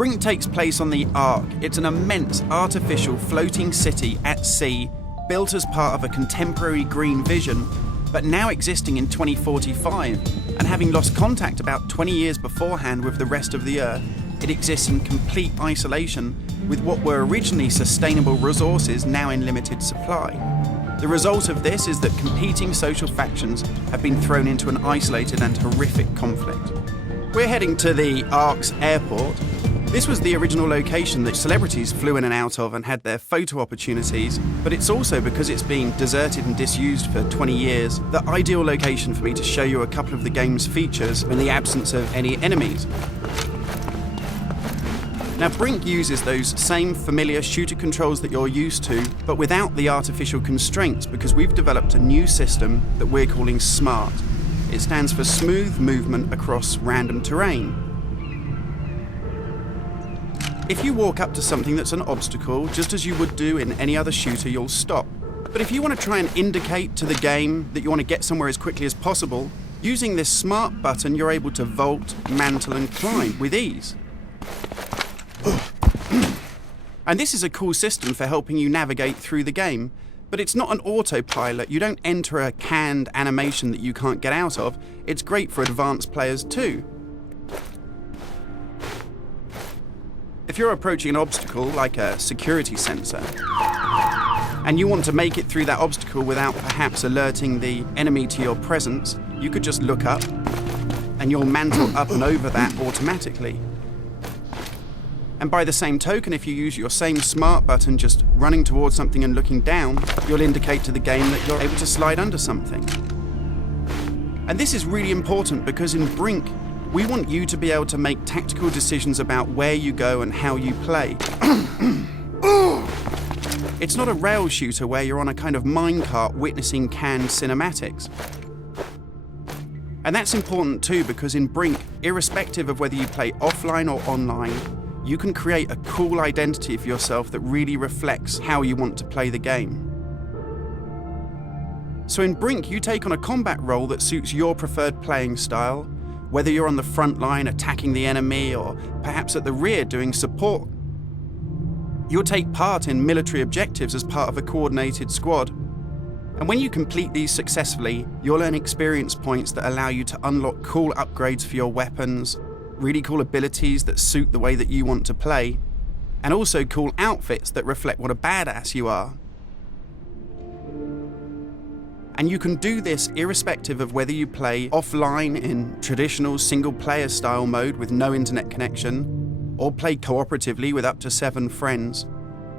Brink takes place on the Ark. It's an immense artificial floating city at sea, built as part of a contemporary green vision, but now existing in 2045, and having lost contact about 20 years beforehand with the rest of the Earth, it exists in complete isolation with what were originally sustainable resources now in limited supply. The result of this is that competing social factions have been thrown into an isolated and horrific conflict. We're heading to the Ark's airport. This was the original location that celebrities flew in and out of and had their photo opportunities, but it's also, because it's been deserted and disused for 20 years, the ideal location for me to show you a couple of the game's features in the absence of any enemies. Now, Brink uses those same familiar shooter controls that you're used to, but without the artificial constraints, because we've developed a new system that we're calling SMART. It stands for Smooth Movement Across Random Terrain. If you walk up to something that's an obstacle, just as you would do in any other shooter, you'll stop. But if you want to try and indicate to the game that you want to get somewhere as quickly as possible, using this SMART button, you're able to vault, mantle, and climb with ease. And this is a cool system for helping you navigate through the game, but it's not an autopilot. You don't enter a canned animation that you can't get out of. It's great for advanced players too. If you're approaching an obstacle like a security sensor, and you want to make it through that obstacle without perhaps alerting the enemy to your presence, you could just look up and you'll mantle up and over that automatically. And by the same token, if you use your same SMART button just running towards something and looking down, you'll indicate to the game that you're able to slide under something. And this is really important because in Brink, we want you to be able to make tactical decisions about where you go and how you play. It's not a rail shooter where you're on a kind of minecart witnessing canned cinematics. And that's important too, because in Brink, irrespective of whether you play offline or online, you can create a cool identity for yourself that really reflects how you want to play the game. So in Brink, you take on a combat role that suits your preferred playing style, whether you're on the front line attacking the enemy or perhaps at the rear doing support. You'll take part in military objectives as part of a coordinated squad. And when you complete these successfully, you'll earn experience points that allow you to unlock cool upgrades for your weapons, really cool abilities that suit the way that you want to play, and also cool outfits that reflect what a badass you are. And you can do this irrespective of whether you play offline in traditional single-player style mode with no internet connection, or play cooperatively with up to 7 friends,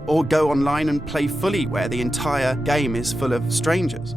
or go online and play fully where the entire game is full of strangers.